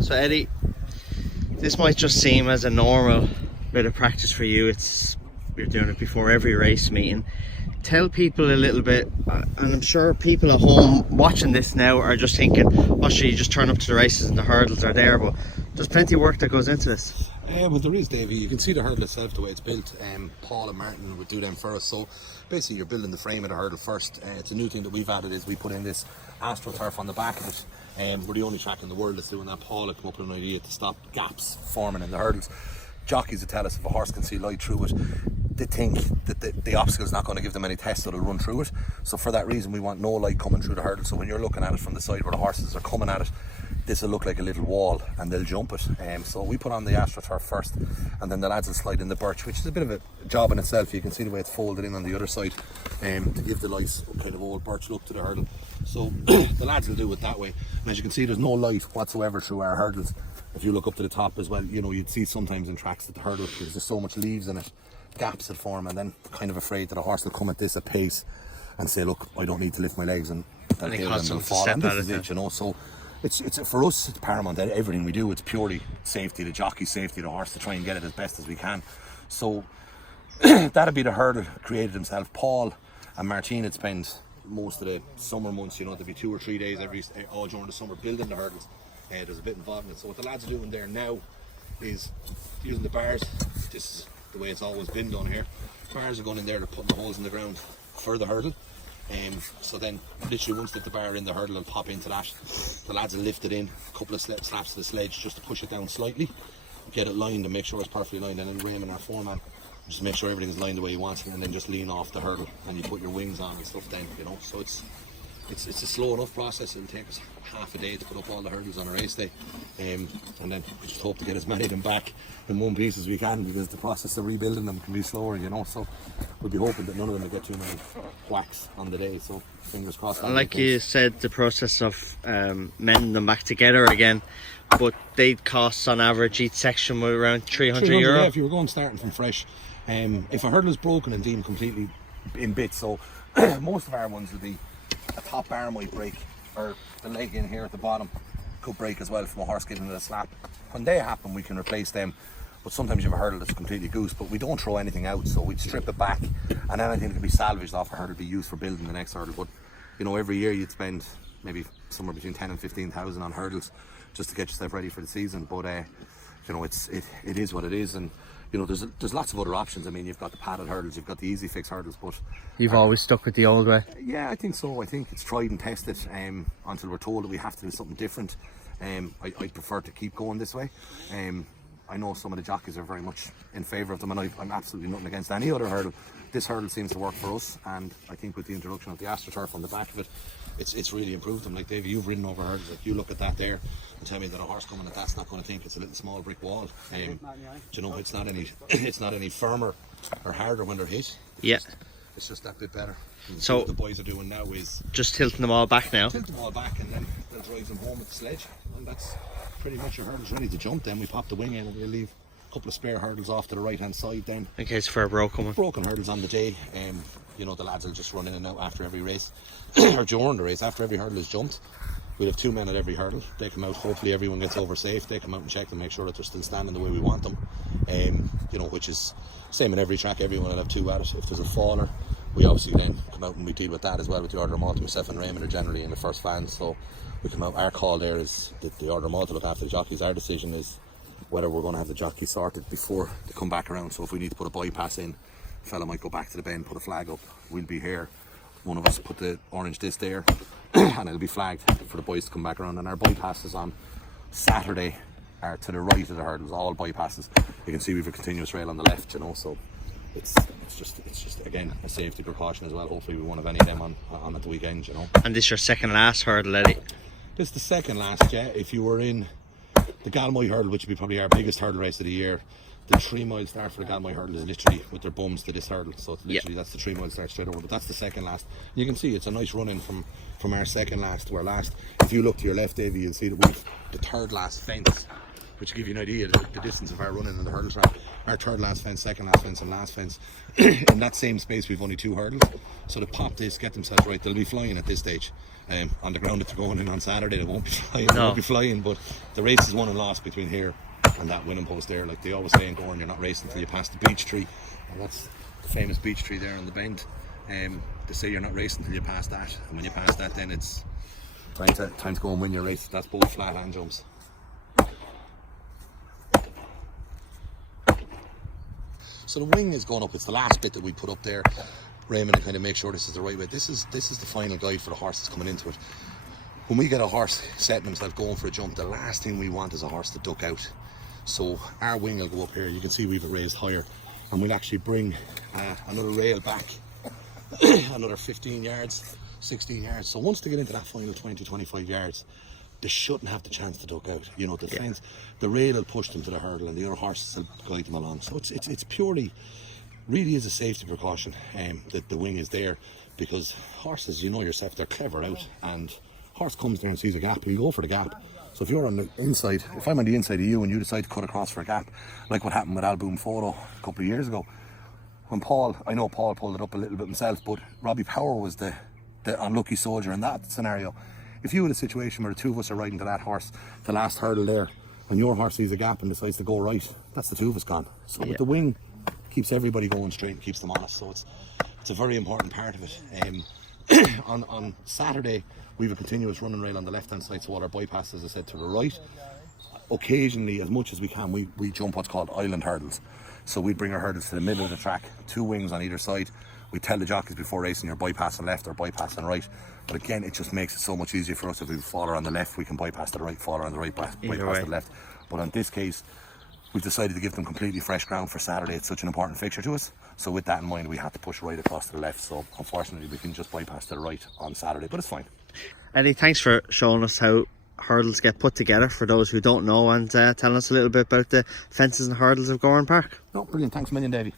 So Eddie, this might just seem as a normal bit of practice for you. You're doing it before every race meeting. Tell people a little bit, and I'm sure people at home watching this now are just thinking, oh shit, you just turn up to the races and the hurdles are there, but there's plenty of work that goes into this. Well, there is, Davey. You can see the hurdle itself, the way it's built. Paul and Martin would do them first. So basically you're building the frame of the hurdle first. It's a new thing that we've added, is we put in this AstroTurf on the back of it. We're the only track in the world that's doing that. Paul had come up with an idea to stop gaps forming in the hurdles. Jockeys would tell us if a horse can see light through it, they think that the obstacle is not going to give them any test, so they'll run through it. So for that reason, we want no light coming through the hurdle. So when you're looking at it from the side where the horses are coming at it, this will look like a little wall and they'll jump it. So we put on the AstroTurf first, and then the lads will slide in the birch, which is a bit of a job in itself. You can see the way it's folded in on the other side to give the nice kind of old birch look to the hurdle. So the lads will do it that way. And as you can see, there's no light whatsoever through our hurdles. If you look up to the top as well, you know, you'd see sometimes in tracks that the hurdle, because there's so much leaves in it, gaps that form, and then kind of afraid that a horse will come at this at pace and say, look, I don't need to lift my legs, and they'll hit and they'll fall. And this is it, you know. So it's for us, it's paramount. Everything we do, it's purely safety, the jockey's safety, the horse, to try and get it as best as we can. So that'd be the hurdle created himself. Paul and Martine had spent most of the summer months, you know, there'd be 2 or 3 days all during the summer building the hurdles. There's a bit involved in it. So what the lads are doing there now is using the bars. This is the way it's always been done here. Bars are going in there, they're putting the holes in the ground for the hurdle. So then literally once they get the bar in, the hurdle will pop into that. The lads will lift it in, a couple of slaps to the sledge just to push it down slightly, get it lined and make sure it's perfectly lined, and then Raymond, our foreman, just make sure everything's lined the way you want it, and then just lean off the hurdle and you put your wings on and stuff then, you know. So it's a slow enough process. It'll take us half a day to put up all the hurdles on a race day, and then we just hope to get as many of them back in one piece as we can, because the process of rebuilding them can be slower, you know. So we'll be hoping that none of them will get too many whacks on the day, so fingers crossed. And like you said, the process of mending them back together again, but they'd cost on average each section with around 300 euro. Yeah, if you were going starting from fresh. If a hurdle is broken and deemed completely in bits, so most of our ones will be a top bar might break, or the leg in here at the bottom could break as well from a horse giving it a slap. When they happen, we can replace them, but sometimes you have a hurdle that's completely goose, but we don't throw anything out, so we'd strip it back, and anything that can be salvaged off a hurdle be used for building the next hurdle. But you know, every year you'd spend maybe somewhere between 10 and 15,000 on hurdles just to get yourself ready for the season. But you know, it is what it is, and you know, there's lots of other options. I mean, you've got the padded hurdles, you've got the easy fix hurdles, but you've always stuck with the old way. Yeah, I think so. I think it's tried and tested until we're told that we have to do something different. I'd prefer to keep going this way. I know some of the jockeys are very much in favour of them, and I'm absolutely nothing against any other hurdle. This hurdle seems to work for us, and I think with the introduction of the AstroTurf on the back of it, it's really improved them. Like, Davey, you've ridden over hurdles, like you look at that there and tell me that a horse coming at that's not going to think it's a little small brick wall. You know, it's not any firmer or harder when they're hit. Yeah, it's just that bit better. So what the boys are doing now is just tilting them all back now. Tilt them all back, and then they'll drive them home with the sledge, and that's pretty much your hurdles ready to jump. Then we pop the wing in, and we'll leave a couple of spare hurdles off to the right hand side then, in case for a broken hurdles on the day. You know, the lads will just run in and out after every race or during the race. After every hurdle is jumped, we'll have 2 men at every hurdle. They come out, hopefully everyone gets over safe. They come out and check them, make sure that they're still standing the way we want them. You know, which is same in every track. Everyone will have 2 at it. If there's a faller, we obviously then come out and we deal with that as well with the order of malta. Myself and Raymond are generally in the first van, so we come out. Our call there is that the order of malta look after the jockeys. Our decision is whether we're going to have the jockey sorted before they come back around. So if we need to put a bypass in, a fella might go back to the bend, put a flag up, we'll be here. One of us put the orange disc there and it'll be flagged for the boys to come back around. And our bypasses on Saturday are to the right of the hurdles, all bypasses. You can see we've a continuous rail on the left, you know, so it's just again a safety precaution as well. Hopefully we won't have any of them on at the weekend, you know. And this is your second last hurdle, Eddie? This is the second last, yeah. If you were in the Galmoy hurdle, which would be probably our biggest hurdle race of the year, the 3 mile start for the Galmoy hurdle is literally with their bums to this hurdle, so it's literally that's the 3 mile start straight over. But that's the second last. You can see it's a nice run in from our second last to our last. If you look to your left, Davey, you'll see that we've the third last fence which give you an idea of the distance of our running in the hurdle track. Our third last fence, second last fence and last fence. In that same space we've only 2 hurdles, so to pop this, get themselves right, they'll be flying at this stage. On the ground, if they're going in on Saturday, they won't be flying. They won't be flying, but the race is won and lost between here and that winning post there. Like they always say in Gowran, you're not racing until you pass the beech tree, and that's the famous beech tree there on the bend. They say you're not racing until you pass that, and when you pass that, then it's time to go and win your race. That's both flat and jumps. So the wing is going up. It's the last bit that we put up there, Raymond, and kind of make sure this is the right way. This is the final guide for the horses coming into it. When we get a horse setting himself going for a jump, the last thing we want is a horse to duck out. So our wing will go up here. You can see we've it raised higher, and we'll actually bring another rail back another 15 yards, 16 yards. So once they get into that final 20 to 25 yards, they shouldn't have the chance to duck out. You know, the fence, the rail will push them to the hurdle, and the other horses will guide them along. So it's purely, really is a safety precaution that the wing is there, because horses, you know yourself, they're clever out, and horse comes there and sees a gap, he'll go for the gap. So if you're on the inside, if I'm on the inside of you and you decide to cut across for a gap, like what happened with Alboom Photo a couple of years ago, when Paul, I know Paul pulled it up a little bit himself, but Robbie Power was the unlucky soldier in that scenario. If you had a situation where the two of us are riding to that horse, the last hurdle there, and your horse sees a gap and decides to go right, that's the two of us gone. So with the wing, keeps everybody going straight and keeps them honest. So it's a very important part of it. On Saturday, we have a continuous running rail on the left hand side, so all our bypasses, as I said, to the right. Occasionally, as much as we can, we jump what's called island hurdles. So we bring our hurdles to the middle of the track, 2 wings on either side. We tell the jockeys before racing, you're bypassing left or bypassing right. But again, it just makes it so much easier for us. If we follow on the left, we can bypass to the right, follow on the right, bypass to the left. But on this case, we've decided to give them completely fresh ground for Saturday. It's such an important fixture to us. So with that in mind, we had to push right across to the left. So unfortunately, we can just bypass to the right on Saturday, but it's fine. Eddie, thanks for showing us how hurdles get put together for those who don't know, and telling us a little bit about the fences and hurdles of Gowran Park. No, brilliant. Thanks a million, Davey.